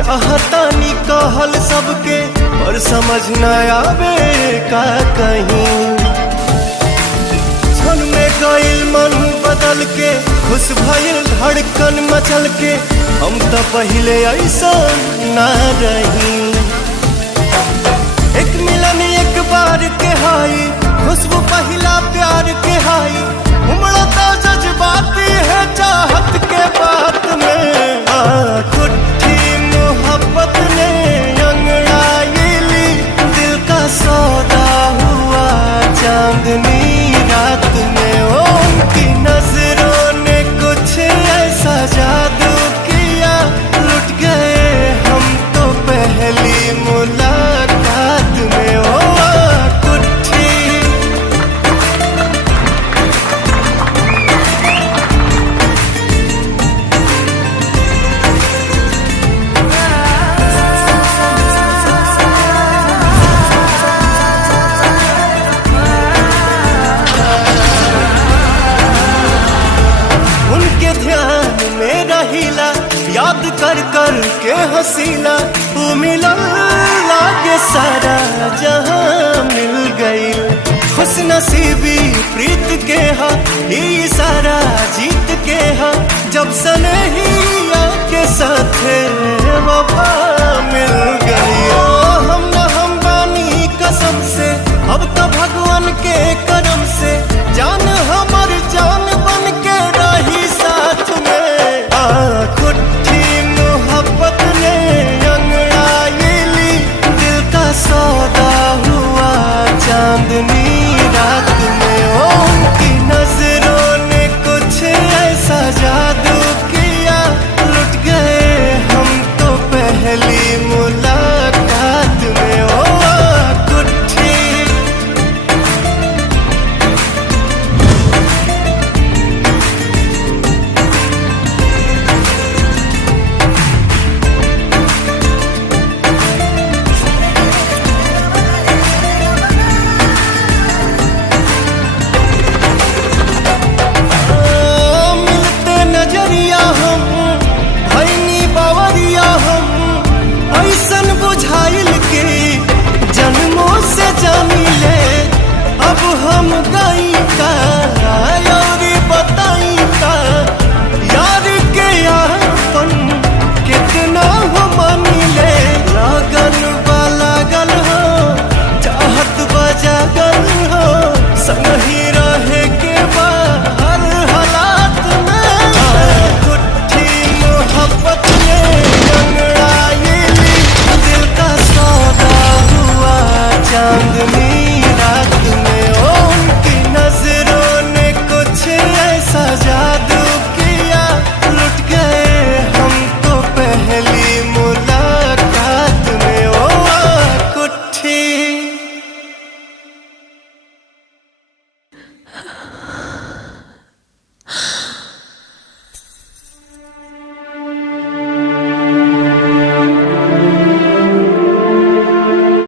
चाहतानी कहल सबके पर समझ न आवे का कहीं। क्षण में गइल मन बदल के खुश भइल धड़कन मचल के, हम तो पहले ऐसा ना रही। एक मिलन एक बार के हाई, खुशबू पहला प्यार के हाई, उमड़ा तो जज्बाती है चाहत के बात में। कुट्ठी मोहब्बत ने अंगड़ाई ली, दिल का सौदा हुआ चांदनी रात में। उनकी नजरों ने कुछ ऐसा जादू किया, लुट गए हम तो पहली मुलाकात में। ओ कुट्ठी उनके ध्यान में रहीला, याद कर कर के हसीला। वो मिलन लागे सारा जहां मिल गई, खुश नसीबी प्रीत के हा, ई सारा जीत के हा। जब सनहिया के साथ वफा